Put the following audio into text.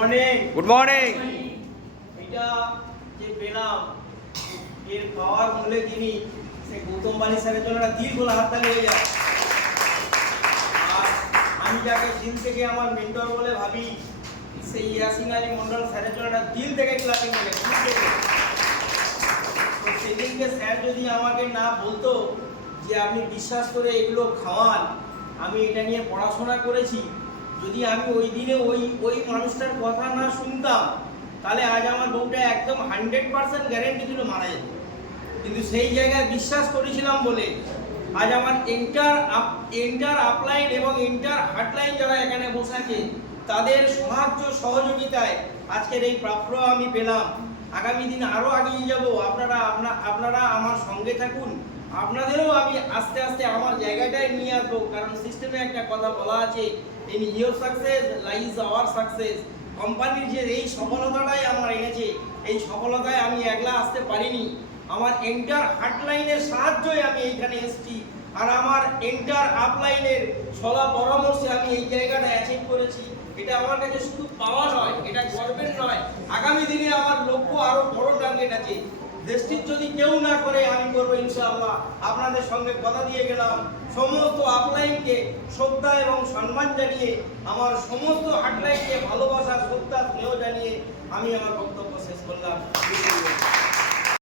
Good morning. এটা যে পেলাম এর পাওয়ার মূলে যিনি সে গৌতম বালি স্যারের জন্য একটা দীর্ঘ হাততালি হয়ে যায়। আর আমি যাকে দিল থেকে আমার মেন্টর বলে ভাবি সেই ইয়াসিন আলী মন্ডল স্যারের জন্য একটা দিল থেকে ক্লাপিং হয়ে যায়। তো সেদিনকে স্যার যদি আমাকে না বলতো যে আপনি বিশ্বাস করে এগুলো খাওয়ান, আমি এটা নিয়ে পড়াশোনা করেছি, যদি আমি ওই দিনে ওই মানুষটার কথা না শুনতাম তাহলে আজ আমার বউটা একদম 100% গ্যারেন্টি ছিল মারা যেত। কিন্তু সেই জায়গায় বিশ্বাস করেছিলাম বলে আজ আমার এন্টার আপলাইন এবং এন্টার হার্টলাইন যারা এখানে বসে আছে তাদের সাহায্য সহযোগিতায় আজকের এই প্রাপ্য আমি পেলাম। আগামী দিন আরও এগিয়ে যাব। আপনারা আমার সঙ্গে থাকুন। আপনাদেরও আমি আস্তে আস্তে আমার জায়গাটায় নিয়ে আসবো, কারণ সিস্টেমে একটা কথা বলা আছে, in your success lies hour success. কোম্পানির যে এই সফলতাটাই আমার এনেছে, এই সফলতায় আমি একলা আসতে পারিনি, আমার এন্টার হার্টলাইনের সাহায্যে আমি এইখানে এসেছি। আর আমার এন্টার আপলাইনের সলা পরামর্শে আমি এই জায়গাটা অ্যাচিভ করেছি। এটা আমার কাছে শুধু পাওয়া নয়, এটা গর্বের নয়। আগামী দিনে আমার লক্ষ্য আরো বড় টার্গেট আছে। দেশটির যদি কেউ না করে আমি করবো ইনশাআল্লাহ। আপনাদের সঙ্গে কথা দিয়ে গেলাম। সমস্ত আপলাইনকে শ্রদ্ধা এবং সম্মান জানিয়ে, আমার সমস্ত হাটলাইনকে ভালোবাসা শ্রদ্ধা স্নেহ জানিয়ে আমি আমার বক্তব্য শেষ করলাম।